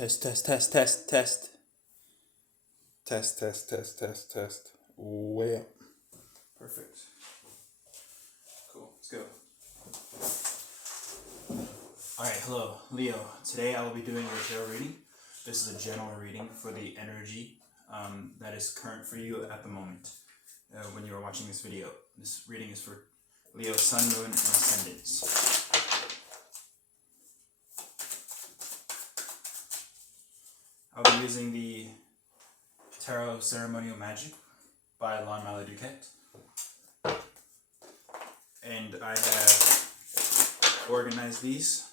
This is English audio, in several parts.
Test, test, test, test, test. Test, test, test, test, test. Way up. Perfect. Cool, let's go. Alright, hello, Leo. Today I will be doing your tarot reading. This is a general reading for the energy that is current for you at the moment when you are watching this video. This reading is for Leo, Sun, Moon, and Ascendants. I'll be using the Tarot Ceremonial Magick by Milo DuQuette. And I have organized these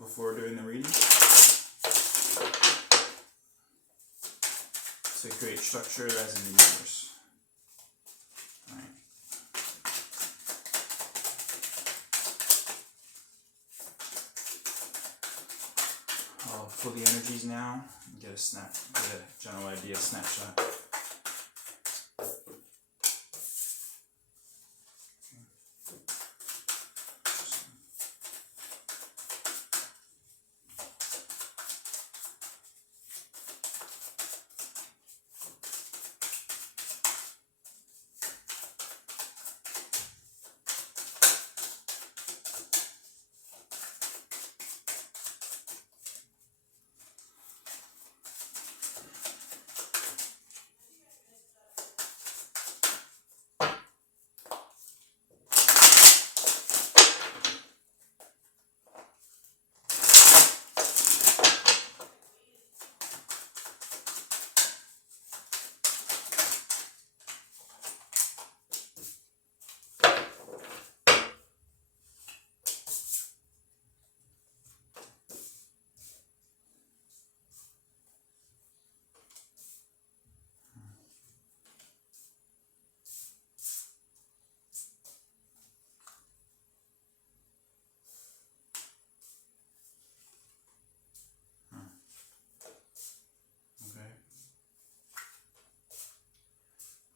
before doing the reading to create structure as in the universe. Alright. I'll pull the energies now and get a general idea, snapshot.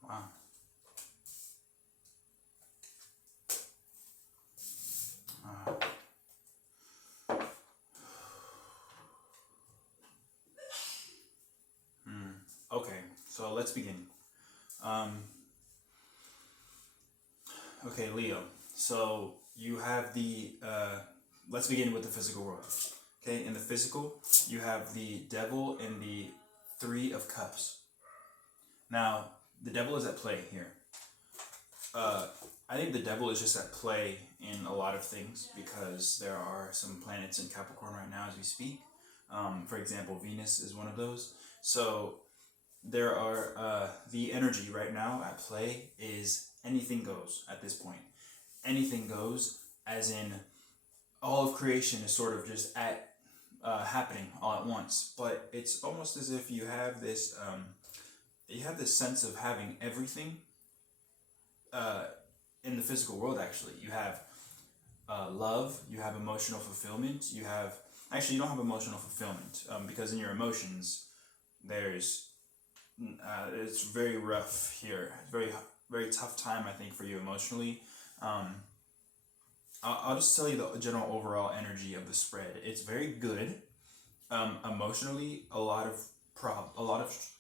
Wow. Okay, so let's begin. Okay, Leo. So you have the, let's begin with the physical world. Okay, in the physical, you have the Devil and the Three of Cups. Now, the Devil is at play here. I think the Devil is just at play in a lot of things because there are some planets in Capricorn right now as we speak. For example, Venus is one of those. So there are, the energy right now at play is anything goes at this point. Anything goes, as in all of creation is sort of just at happening all at once. But it's almost as if you have this sense of having everything in the physical world. Actually, you have love, you have emotional fulfillment, you don't have emotional fulfillment because in your emotions there's it's very rough here. Very, very tough time, I think, for you emotionally. I'll just tell you the general overall energy of the spread. It's very good. Emotionally, a lot of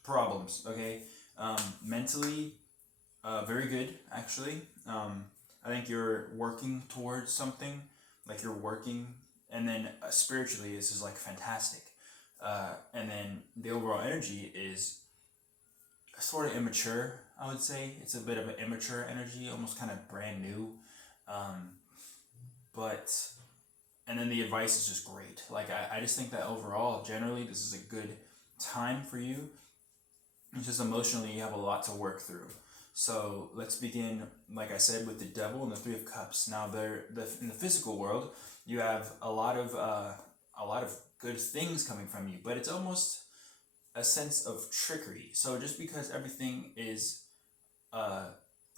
problems. Okay. Mentally, very good actually. I think you're working towards something, like you're working, and then spiritually, this is like fantastic. And then the overall energy is sort of immature, I would say. It's a bit of an immature energy, almost kind of brand new. And then the advice is just great. Like, I just think that overall, generally, this is a good time for you. It's just emotionally, you have a lot to work through. So let's begin, like I said, with the Devil and the Three of Cups. Now, in the physical world, you have a lot of good things coming from you, but it's almost a sense of trickery. So just because everything is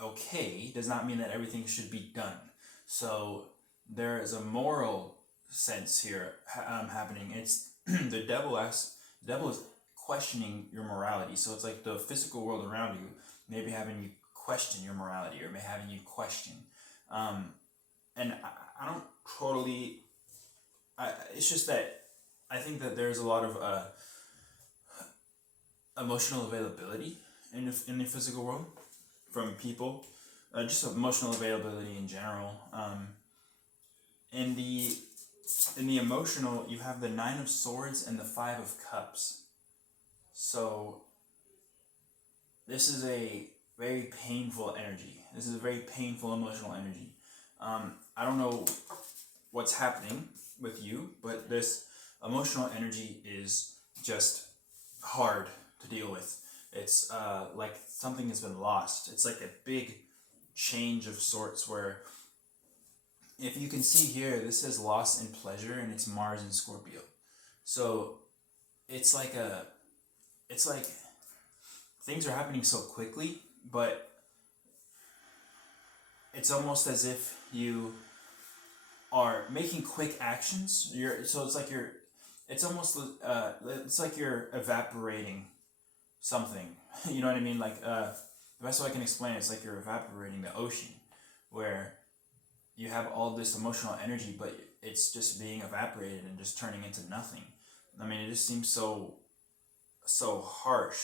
okay does not mean that everything should be done. So there is a moral sense here happening. It's the devil is questioning your morality. So it's like the physical world around you maybe having you question your morality, or maybe having you question. And I don't totally. It's just that I think that there's a lot of emotional availability in the physical world from people, just emotional availability in general. In the emotional, you have the Nine of Swords and the Five of Cups. So this is a very painful energy. This is a very painful emotional energy. I don't know what's happening with you, but this emotional energy is just hard to deal with. It's like something has been lost. It's like a big change of sorts where, if you can see here, this says loss and pleasure, and it's Mars and Scorpio. So it's like things are happening so quickly, but it's almost as if you are making quick actions. It's like you're evaporating something. You know what I mean? Like the best way I can explain it, it's like you're evaporating the ocean, where you have all this emotional energy, but it's just being evaporated and just turning into nothing. I mean, it just seems so harsh.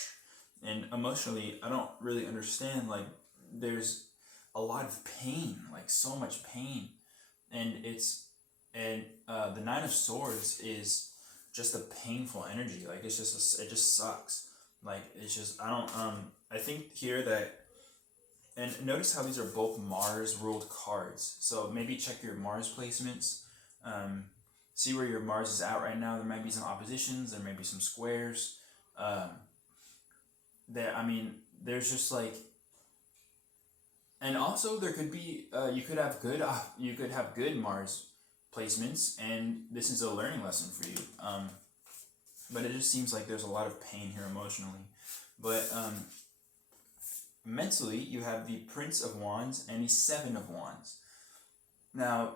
And emotionally, I don't really understand. Like, there's a lot of pain, like so much pain, and the Nine of Swords is just a painful energy. Like, it just sucks. Like, it's just, I think here that, and notice how these are both Mars ruled cards. So maybe check your Mars placements. See where your Mars is at right now. There might be some oppositions. There may be some squares. There's just like, and also there could be you could have good Mars placements, and this is a learning lesson for you. But it just seems like there's a lot of pain here emotionally. But mentally, you have the Prince of Wands and the Seven of Wands. Now,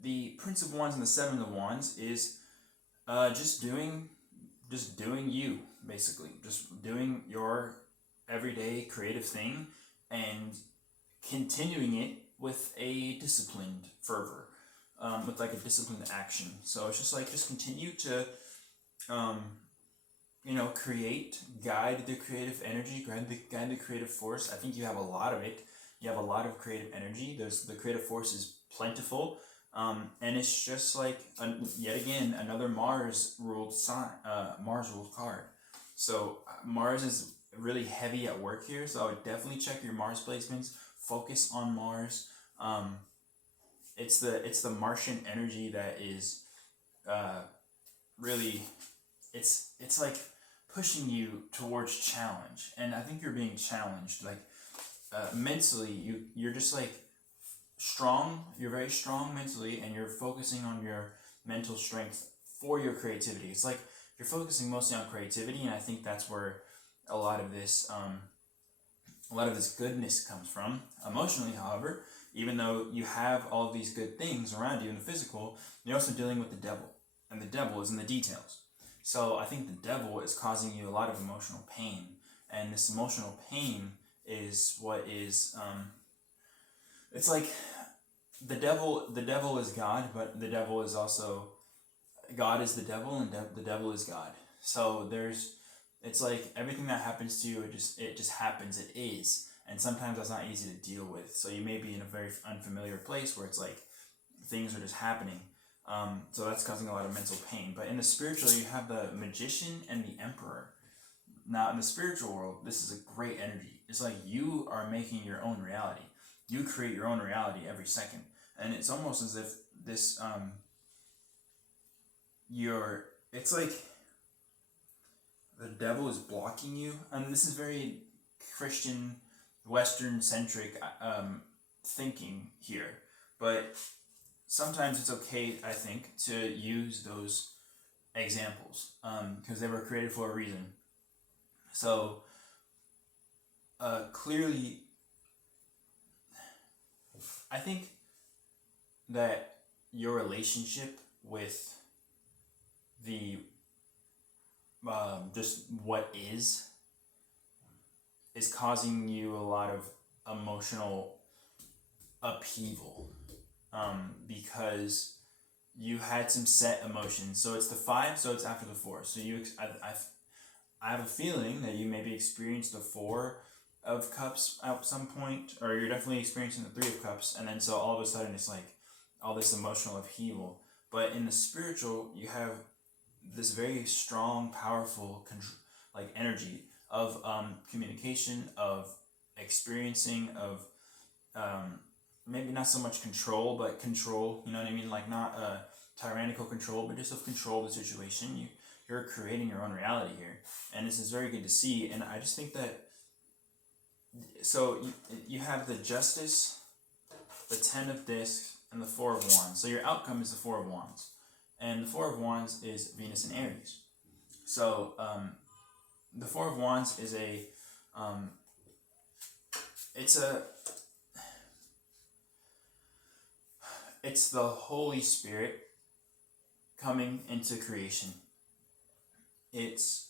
the Prince of Wands and the Seven of Wands is just doing you, basically. Just doing your everyday creative thing and continuing it with a disciplined fervor, with like a disciplined action. So it's just continue to create, guide the creative energy, guide the creative force. I think you have a lot of it. You have a lot of creative energy. The creative force is plentiful, and it's just like yet again another Mars ruled card. So Mars is really heavy at work here. So I would definitely check your Mars placements. Focus on Mars. It's the Martian energy that is really, it's like pushing you towards challenge, and I think you're being challenged. Like mentally, you're just like strong. You're very strong mentally, and you're focusing on your mental strength for your creativity. It's like you're focusing mostly on creativity, and I think that's where a lot of this goodness comes from. Emotionally, however, even though you have all of these good things around you in the physical, you're also dealing with the devil, and the devil is in the details. So I think the devil is causing you a lot of emotional pain, and this emotional pain is what is it's like the devil is God, but the devil is also, God is the devil, and the devil is God. So it's like everything that happens to you, it just happens. It is, and sometimes that's not easy to deal with. So you may be in a very unfamiliar place where it's like things are just happening. So that's causing a lot of mental pain. But in the spiritual, you have the Magician and the Emperor. Now, in the spiritual world, this is a great energy. It's like you are making your own reality. You create your own reality every second, and it's almost as if this it's like the devil is blocking you, and this is very Christian, Western-centric thinking here, but sometimes it's okay, I think, to use those examples because they were created for a reason. So clearly, I think that your relationship with the just what is causing you a lot of emotional upheaval, because you had some set emotions. So it's the 5, so it's after the 4. So I have a feeling that you maybe experienced the 4 of Cups at some point, or you're definitely experiencing the 3 of Cups, and then so all of a sudden it's like all this emotional upheaval. But in the spiritual, you have this very strong, powerful, like energy of communication, of experiencing, of maybe not so much control, but control. You know what I mean? Like not tyrannical control, but just of control of the situation. You're creating your own reality here, and this is very good to see. And I just think that so you have the Justice, the 10 of Discs, and the 4 of Wands. So your outcome is the 4 of Wands. And the 4 of Wands is Venus and Aries. So the 4 of Wands is it's the Holy Spirit coming into creation. It's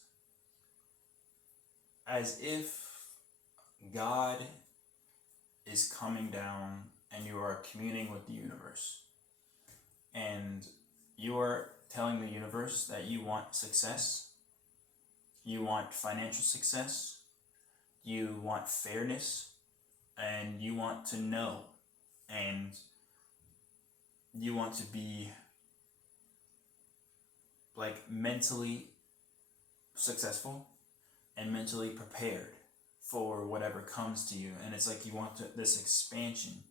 as if God is coming down and you are communing with the universe. And you are telling the universe that you want success, you want financial success, you want fairness, and you want to know, and you want to be like mentally successful and mentally prepared for whatever comes to you. And it's like you want this expansion,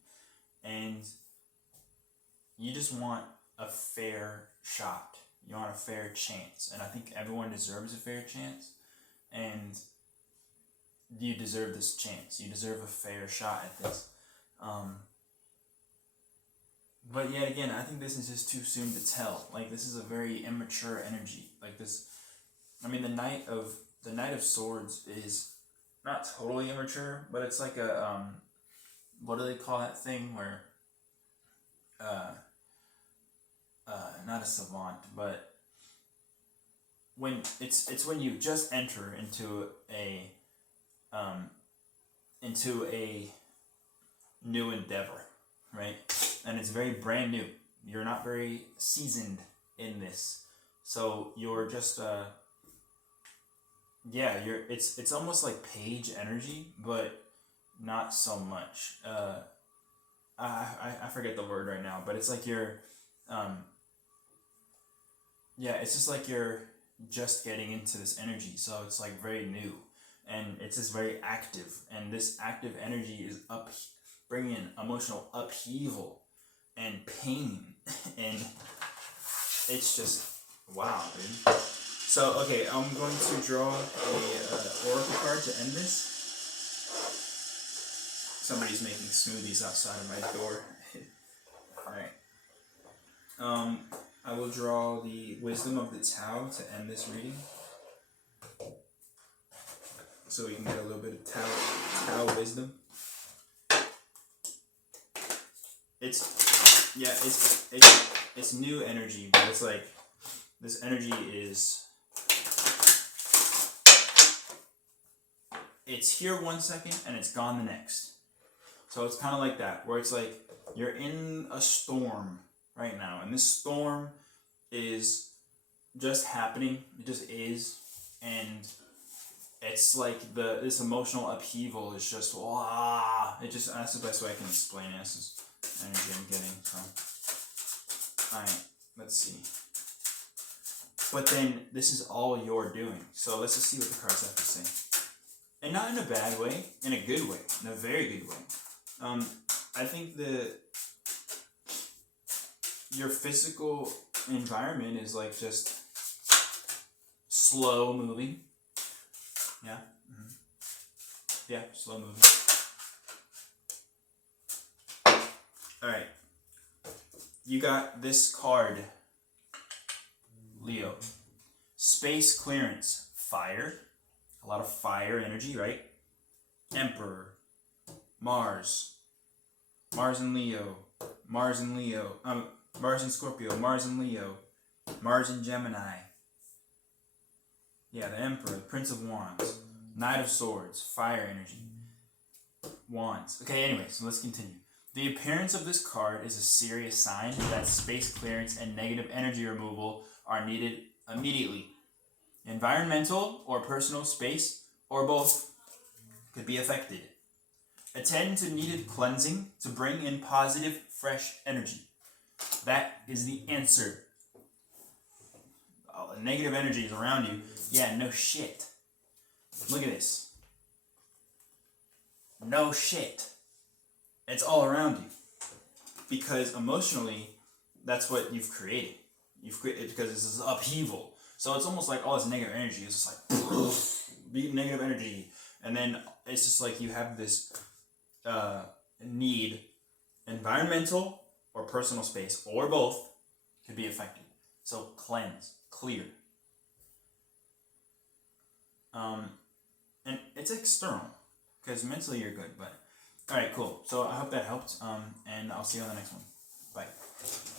and you just want a fair shot. You want a fair chance. And I think everyone deserves a fair chance. And you deserve this chance. You deserve a fair shot at this. But yet again, I think this is just too soon to tell. Like, this is a very immature energy. Like this, I mean, the Knight of Swords is not totally immature, but it's like a, what do they call that thing where, not a savant, but when it's when you just enter into a new endeavor, right? And it's very brand new. You're not very seasoned in this, so you're just it's almost like page energy, but not so much. I forget the word right now, but it's like you're it's just like you're just getting into this energy, so it's like very new, and it's just very active, and this active energy is bringing emotional upheaval and pain, and it's just wow, dude. So okay, I'm going to draw a oracle card to end this. Somebody's making smoothies outside of my door. All right. I will draw the Wisdom of the Tao to end this reading, so we can get a little bit of Tao wisdom. It's new energy, but it's like this energy is it's here 1 second and it's gone the next. So it's kind of like that, where it's like you're in a storm right now, and this storm is just happening. It just is, and it's like this emotional upheaval is just that's the best way I can explain it. This is energy I'm getting. So, all right, let's see. But then this is all you're doing. So let's just see what the cards have to say, and not in a bad way, in a good way, in a very good way. I think your physical environment is like just slow moving. Yeah. Mm-hmm. Yeah, slow moving. All right. You got this card, Leo. Space clearance, fire. A lot of fire energy, right? Emperor, Mars and Leo, Mars and Scorpio, Mars and Leo, Mars and Gemini. Yeah, the Emperor, the Prince of Wands, Knight of Swords, fire energy, Wands. Okay, anyway, so let's continue. The appearance of this card is a serious sign that space clearance and negative energy removal are needed immediately. Environmental or personal space, or both, could be affected. Attend to needed cleansing to bring in positive, fresh energy. That is the answer. All the negative energy is around you. Yeah, no shit. Look at this. No shit. It's all around you. Because emotionally, that's what you've created. You've created because this is upheaval. So it's almost like all this negative energy is just like beat negative energy, and then it's just like you have this need, environmental or personal space, or both, could be affected. So cleanse, clear. And it's external, because mentally you're good, but alright, cool. So I hope that helped, and I'll see you on the next one. Bye.